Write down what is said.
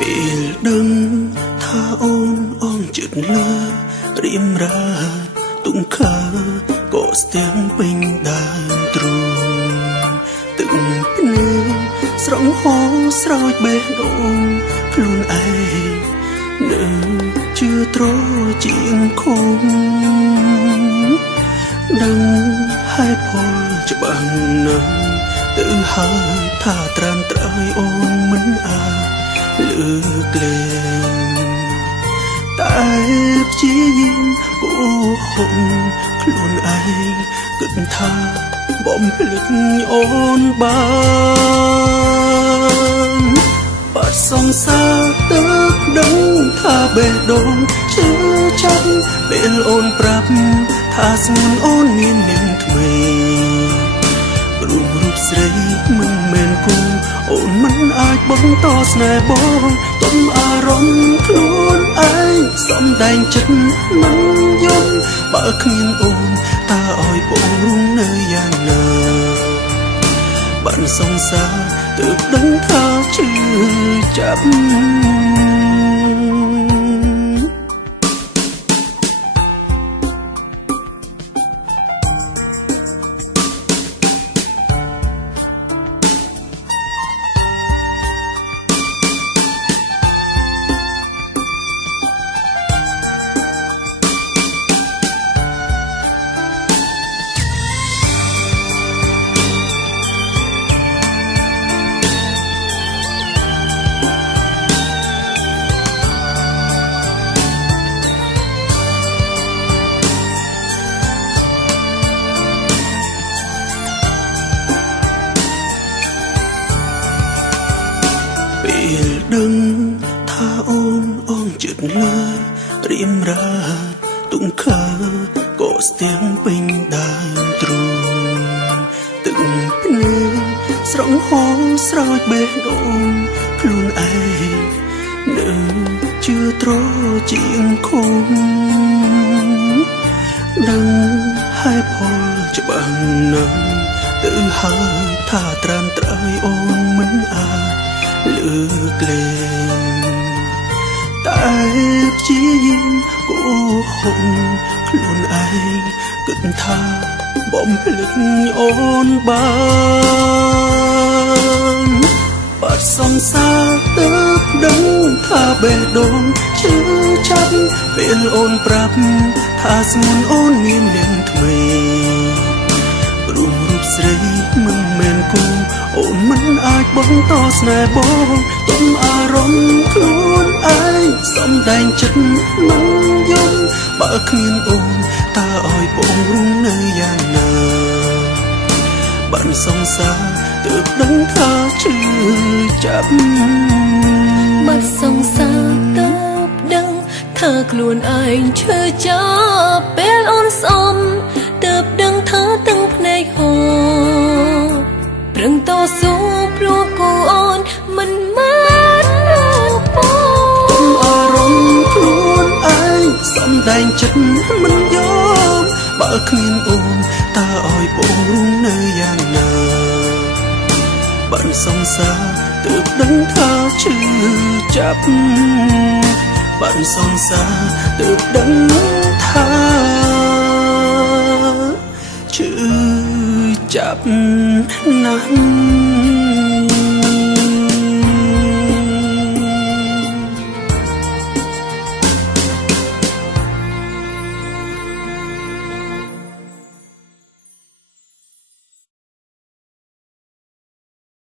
ពេលដឹងថាអូនអងចិត្តលើរៀមរាទុំខើក៏ស្ទះពេញដើមទ្រូងទឹកភ្នែកស្រង់ហោស្រោចបេះដូងខ្លួនឯងនៅជឿត្រជាងខំដឹងហេតុផលច្បាស់ណាស់ទៅហើយថាត្រាំត្រើយអូនមិនអាចលើកលែងតែព្យាយាមគោហុកខ្លួនឯងគិតថាបំភ្លេចអូនបានបាត់សង្សារទៅដឹងថាបេះដូងជឿចាប់ពេលអូនប្រាប់ថាស្ងួនអូនមាននាងថ្មីរូបស្រីមិនមែនគូអូនមិនអាចបន្តស្នេហ៍បងទុំអារម្មណ៍ខ្លួនឯងសំដែងចិត្តមិនយល់បើគ្មានអូនតើឲ្យបងរងនៅយ៉ាងណាបានសង្សារទើបដឹងថាជឿចាប់ពេលដឹងថាអូនអងចិត្តលើរៀមរាទុំខើក៏ស្ទះពេញដើមទ្រូងទឹកភ្នែកស្រង់ហោស្រោចបេះដូងខ្លួនឯងនៅជឿត្រជាងខំដឹងហេតុផលច្បាស់ណាស់ទៅហើយថាត្រាំត្រើយអូនមិនអាចលើកលែងតែព្យាយាមគោហុកខ្លួនឯងគិតថាបំភ្លេចអូនបានបាត់សង្សារទើបដឹងថាបេះដូងជឿចាប់ពេលអូនប្រាប់ថាស្ងួនអូនមាននាងថ្មីរូបស្រីមិនមែនគូអូនមិនអាចបន្តស្នេហ៍បងទុំអារម្មណ៍ខ្លួនឯងសំដែងចិត្តមិនយល់បើគ្មានអូនតើឲ្យបងរងនៅយ៉ាងណាបានសង្សារទើបដឹងថាជឿចាប់បាត់សង្សារទើបដឹងថាខ្លួនឯងឈឺចាប់ពេលអូនសំទើបដឹងថាទាំងភ្នែកហូរប្រឹងតស៊ូព្រោះគូអូនមិនបានរូបបងអារម្មណ៍ខ្លួនឯងសំដែងចិត្តមិនយอมបើគ្មានអូនតើឲ្យបងរងនៅយ៉ាងណាបានសង្សារទើបដឹងថាជឿចាប់បានសង្សារទើបដឹងថាជឿចាប់ណាស់